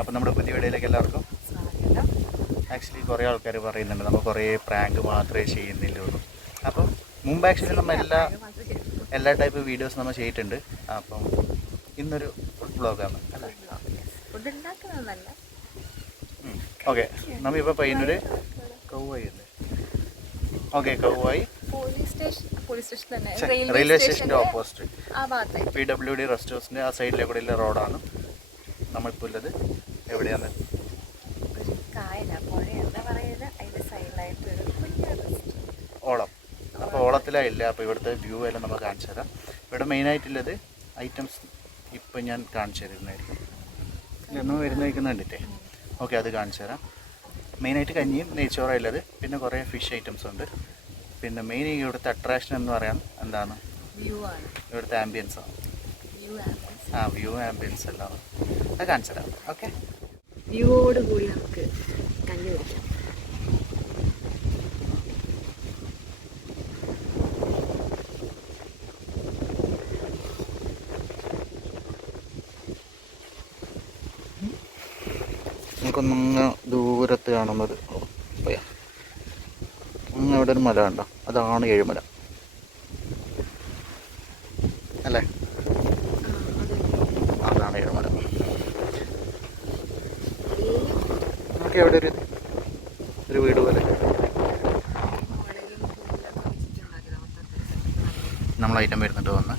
അപ്പം നമ്മുടെ പുതിയ വീഡിയോയിലേക്ക് എല്ലാവർക്കും ആക്ച്വലി കുറേ ആൾക്കാർ പറയുന്നുണ്ട് നമ്മൾ കുറേ പ്രാങ്ക് മാത്രമേ ചെയ്യുന്നില്ലുള്ളൂ അപ്പം മുമ്പ് ആക്ച്വലി നമ്മൾ എല്ലാ എല്ലാ ടൈപ്പ് വീഡിയോസ് നമ്മൾ ചെയ്തിട്ടുണ്ട്. അപ്പം ഇന്നൊരു ഫുഡ് ബ്ലോഗാണ് ഓക്കെ നമ്മളിപ്പോൾ പയ്യന്നൂർ കൗവായി അല്ലേ? ഓക്കെ കൗവായി. പോലീസ് സ്റ്റേഷൻ പോലീസ് സ്റ്റേഷൻ തന്നെ റെയിൽവേ സ്റ്റേഷന്റെ ഓപ്പോസിറ്റ്. ആ ഭാഗത്തായി പി ഡബ്ല്യു ഡി റെസ്റ്റ് ഹൗസിന്റെ ആ സൈഡിലെ കൂടെ ഉള്ള റോഡാണ് നമ്മളിപ്പോൾ ഉള്ളത് എവിടെയാണ്? ഒരു കായല പുഴ എന്താ പറയുന്നത്? അതിന്റെ സൈഡിലായിട്ട് ഒരു കുഞ്ഞൊരു ഓളം. അപ്പോൾ ഓളത്തിലായില്ല അപ്പോൾ ഇവിടുത്തെ വ്യൂ എല്ലാം നമുക്ക് കാണിച്ചു തരാം. ഇവിടെ മെയിനായിട്ടുള്ളത് ഐറ്റംസ് ഇപ്പം ഞാൻ കാണിച്ചു തരുന്നതായിരിക്കും. നമ്മൾ വരുന്ന കഴിക്കുന്ന കണ്ടിട്ടേ ഓക്കെ അത് കാണിച്ചു തരാം. മെയിനായിട്ട് കഞ്ഞിയും നെയ്ച്ചോറായുള്ളത് പിന്നെ കുറേ ഫിഷ് ഐറ്റംസ് ഉണ്ട്. പിന്നെ മെയിൻ ഇവിടുത്തെ അട്രാക്ഷൻ എന്ന് പറയാൻ എന്താണ് ഇവിടുത്തെ ആംബിയൻസ് ആണ് ആ വ്യൂ ആംബിയൻസ് എല്ലാം അത് കാണിച്ചു തരാം ഓക്കെ വ്യൂവോട് കൂടി നമുക്ക് കഞ്ഞി കുടിക്കാം നമുക്കൊന്നങ്ങ് ദൂരത്ത് കാണുന്നത് അവിടെ ഒരു മല കണ്ടോ? അതാണ് ഏഴുമല. അല്ലേ? അതാണ് ഏഴുമല. നമുക്ക് എവിടെ ഒരു ഒരു വീട് പോലെ. നമ്മൾ ഐറ്റം വരുന്നുണ്ട് വന്ന്.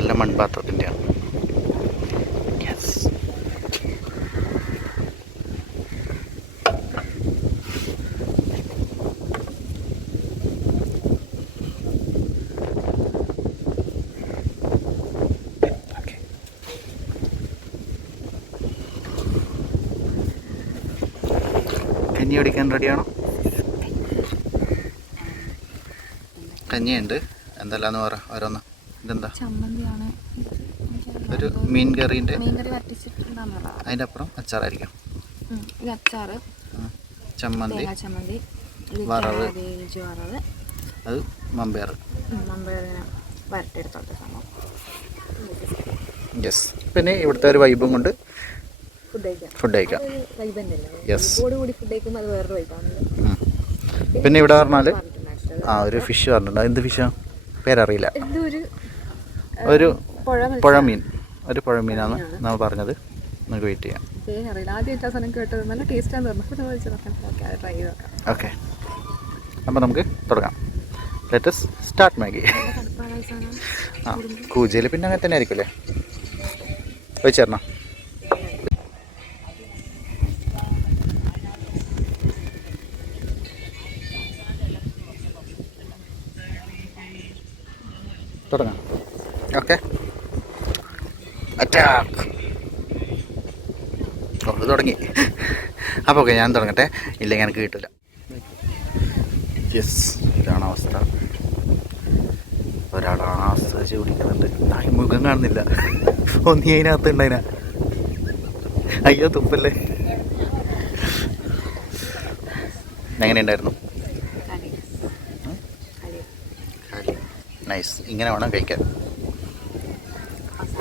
എല്ലാം മൺപാത്രത്തിന്റെയാണ് യെസ് ഓക്കെ കഞ്ഞി അടിക്കാൻ റെഡിയാണോ? കഞ്ഞിയുണ്ട്. എന്തെല്ലാന്ന് പറ ഓരോന്ന്. ഇതെന്താ? ഒരു മീൻ കറീന്റെ? അതിന്റെ അതിന്റെ അപ്പുറം അച്ചാറായിരിക്കും. ചമ്മന്തി. വറവ്. അത് മമ്പയർ യെസ് പിന്നെ ഇവിടുത്തെ ഒരു വൈബും കൊണ്ട് ഫുഡ് കഴിക്കാം. ഉം. പിന്നെ ഇവിടെ പറഞ്ഞാൽ ആ ഒരു ഫിഷ് പറഞ്ഞിട്ടുണ്ട്. എന്ത് ഫിഷാണ് പേരറിയില്ല. ഒരു പുഴമീൻ പുഴ പുഴ ഒരു പുഴമീനാണ് നമ്മൾ പറഞ്ഞത്. നമുക്ക് വെയിറ്റ് ചെയ്യാം. ഓക്കെ അപ്പോൾ നമുക്ക് തുടങ്ങാം. ലെറ്റസ് സ്റ്റാർട്ട് മാഗി ആ കൂജയിൽ പിന്നെ അങ്ങനെ തന്നെ ആയിരിക്കും അല്ലേ വെച്ചേരണോ തുടങ്ങാം. ഓക്കെ. അറ്റാക്ക് ഓ തുടങ്ങി. അപ്പോൾ ഓക്കെ ഞാൻ തുടങ്ങട്ടെ. ഇല്ലെങ്കിൽ എനിക്ക് കിട്ടില്ല യെസ് ഇതാണ് അവസ്ഥ. ഒരാൾ ആസ്വദിച്ച് കുടിക്കുന്നുണ്ട്. നായി മുഖം കാണുന്നില്ല. ഒന്നി അതിനകത്ത് ഉണ്ടായിന? അയ്യോ തുപ്പല്ലേ? എങ്ങനെ ഉണ്ടായിരുന്നു? നൈസ് ഇങ്ങനെ വേണം കഴിക്കാൻ.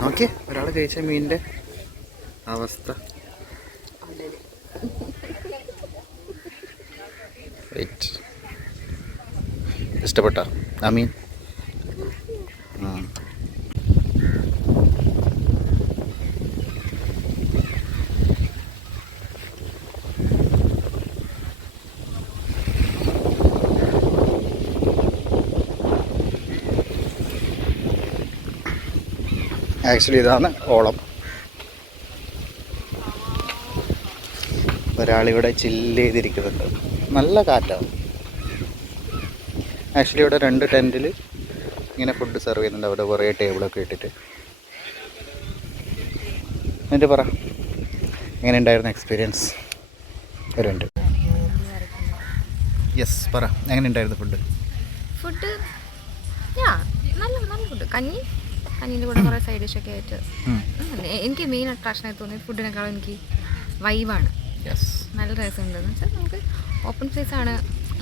ഓക്കെ ഒരാൾ കഴിച്ച മീനിന്റെ അവസ്ഥ. വെയിറ്റ് ഇഷ്ടപ്പെട്ട? ആ മീൻ? ആക്ച്വലി ഇതാണ് ഓളം. ഒരാളിവിടെ ചില്ല് ചെയ്തിരിക്കുന്നുണ്ട് നല്ല കാറ്റാണ്. ആക്ച്വലി ഇവിടെ രണ്ട് ടെന്റിൽ ഇങ്ങനെ ഫുഡ് സെർവ് ചെയ്യുന്നുണ്ട്. അവിടെ കുറേ ടേബിളൊക്കെ ഇട്ടിട്ട്. എന്നിട്ട് പറ. എങ്ങനെ ഉണ്ടായിരുന്നു എക്സ്പീരിയൻസ് ഒരു യെസ് പറ. എങ്ങനെ ഉണ്ടായിരുന്നു ഫുഡ് ഫുഡ് നല്ല നല്ല ഫുഡ് കഞ്ഞി? കഞ്ഞീന്റെ കൂടെ കുറേ സൈഡ് ഡിഷ് ഒക്കെ ആയിട്ട്. എനിക്ക് മെയിൻ അട്രാക്ഷനായി തോന്നിയത് ഫുഡിനേക്കാളും എനിക്ക് വൈബാണ് യെസ് നല്ല രസമുണ്ട് എന്ന് വെച്ചാൽ നമുക്ക് ഓപ്പൺ സ്പേസ് ആണ്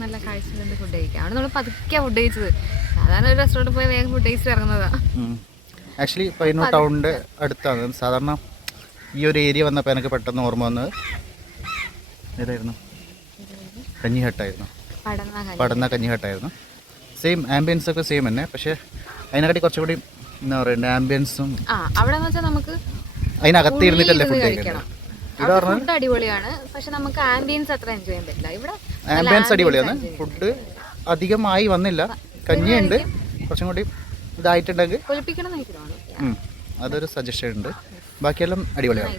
നല്ല കാഴ്ച ഫുഡ് കഴിക്കാം അവിടെ നമ്മൾ പതുക്കെ ഫുഡ് കഴിച്ചത്. സാധാരണ ഒരു റെസ്റ്റോറന്റ് പോയി വേഗം ഫുഡ് കഴിച്ചിട്ട് ഇറങ്ങുന്നതാണ് ആക്ച്വലി പയ്യന്നൂർ ടൗണിന്റെ അടുത്താണ്. സാധാരണ ഈ ഒരു ഏരിയ വന്നപ്പോൾ എനിക്ക് പെട്ടെന്ന് ഓർമ്മ വന്നത് ഏതായിരുന്നു? കഞ്ഞിഹട്ടായിരുന്നു. പടന്ന കഞ്ഞി. പടന്ന കഞ്ഞിഹട്ടായിരുന്നു. സെയിം ആംബിയൻസ് ഒക്കെ സെയിം തന്നെ. പക്ഷേ അതിനെക്കാട്ടി കുറച്ചുകൂടി എന്താ പറയുക ആംബിയൻസും ആ അവിടെ വെച്ചാൽ നമുക്ക് അതിനകത്ത് ഇരുന്നിട്ടല്ലേ ഫുഡ് കഴിക്കണം. ഫുഡ് അടിപൊളിയാണ്. പക്ഷെ നമുക്ക് ആംബിയൻസ് അത്ര എൻജോയ് ചെയ്യാൻ പറ്റില്ല. ഇവിടെ ആംബിയൻസ് അടിപൊളിയാണ്. ഫുഡ് അധികമായി വന്നില്ല. കഞ്ഞിയുണ്ട്. കുറച്ചും കൂടി ഇതായിട്ടുണ്ടെങ്കിൽ അതൊരു സജഷൻ ഉണ്ട്. ബാക്കിയെല്ലാം അടിപൊളിയാണ്.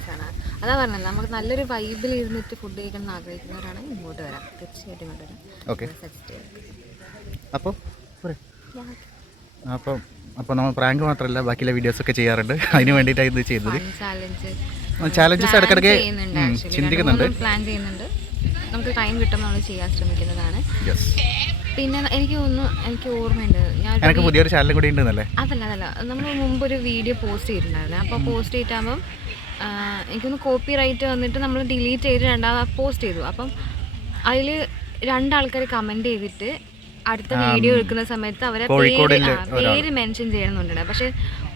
അതാ പറഞ്ഞത് നമുക്ക് നല്ലൊരു വൈബിൽ ഇരുന്നിട്ട് ഫുഡ് കഴിക്കണം എന്ന് ആഗ്രഹിക്കുന്നവരാണെങ്കിൽ ഇങ്ങോട്ട് വരാം. തീർച്ചയായിട്ടും ഇങ്ങോട്ട് വരാം. ഓക്കെ അപ്പോൾ അപ്പം അപ്പോൾ നമ്മൾ പ്രാങ്ക് മാത്രമല്ല ബാക്കിയുള്ള വീഡിയോസൊക്കെ ചെയ്യാറുണ്ട്. അതിന് വേണ്ടിയിട്ടാണ് ഇത് ചെയ്തത്. ചാലഞ്ച് ചാലഞ്ചസ് ഇടയ്ക്കിടയ്ക്ക്. ചിന്തിക്കുന്നുണ്ട്. പ്ലാൻ ചെയ്യുന്നുണ്ട്. നമുക്ക് ടൈം കിട്ടുമ്പോൾ നമ്മൾ ചെയ്യാൻ ശ്രമിക്കുന്നതാണ്. പിന്നെ എനിക്ക് ഒന്ന് എനിക്ക് ഓർമ്മയുണ്ട്. ഞാൻ എനിക്ക് പുതിയൊരു ചാനൽ കൂടി ഉണ്ടെന്നല്ലേ? അതല്ല അതല്ല. നമ്മൾ മുമ്പ് ഒരു വീഡിയോ പോസ്റ്റ് ചെയ്തിട്ടുണ്ടായിരുന്നു. അപ്പോൾ പോസ്റ്റ് ചെയ്തിട്ടാകുമ്പം എനിക്കൊന്ന് കോപ്പി റൈറ്റ് വന്നിട്ട് നമ്മൾ ഡിലീറ്റ് ചെയ്ത് രണ്ടാമത് പോസ്റ്റ് ചെയ്തു. അപ്പം അതിൽ രണ്ടാൾക്കാർ കമന്റ് ചെയ്തിട്ട് അടുത്ത വീഡിയോ എടുക്കുന്ന സമയത്ത് അവരെ പേര് ആ, പേര് മെൻഷൻ ചെയ്യണമെന്നുണ്ട്. പക്ഷെ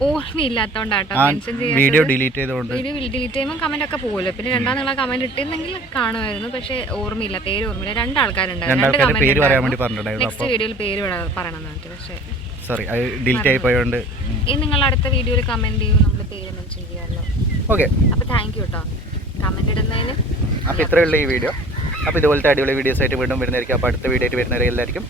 ഓർമ്മയില്ലാത്തോണ്ടാട്ടോ മെൻഷൻ ചെയ്യാൻ വീഡിയോ ഡിലീറ്റ് ചെയ്തുകൊണ്ട് വീഡിയോ ഡിലീറ്റ് ചെയ്യുമ്പോൾ കമന്റ് ഒക്കെ പോകുമല്ലോ പിന്നെ രണ്ടാം നിങ്ങളെ കമന്റ് ഇട്ടിരുന്നെങ്കിൽ കാണുമായിരുന്നു. പക്ഷേ ഓർമ്മയില്ല. പേര് ഓർമ്മയില്ല. രണ്ടാൾക്കാരുണ്ടായിരുന്നു രണ്ട് രണ്ടാൾക്കാർ പേര് പറയാൻ വേണ്ടി പറഞ്ഞിട്ടുണ്ടായിരുന്നു. നെക്സ്റ്റ് വീഡിയോയിൽ പേര് പറയണം പറയണമെന്ന് പറഞ്ഞിട്ട്. പക്ഷേ സോറി അത് ഡിലീറ്റ് ആയി പോയതുകൊണ്ട് ഇനി നിങ്ങൾ അടുത്ത വീഡിയോയിൽ കമന്റ് ചെയ്യൂ. നമ്മൾ പേര് മെൻഷൻ ചെയ്യാമല്ലോ ഓക്കെ അപ്പോൾ താങ്ക് യു കേട്ടോ കമന്റ് ഇടുന്നതിന് അപ്പോൾ ഇത്രയുള്ള ഈ വീഡിയോ. അപ്പോൾ ഇതുപോലത്തെ അടിപൊളി വീഡിയോസ് ആയിട്ട് വീണ്ടും വരുന്നതായിരിക്കും. അപ്പോൾ അടുത്ത വീഡിയോ ആയിട്ട് വരുന്നവരെ എല്ലാവർക്കും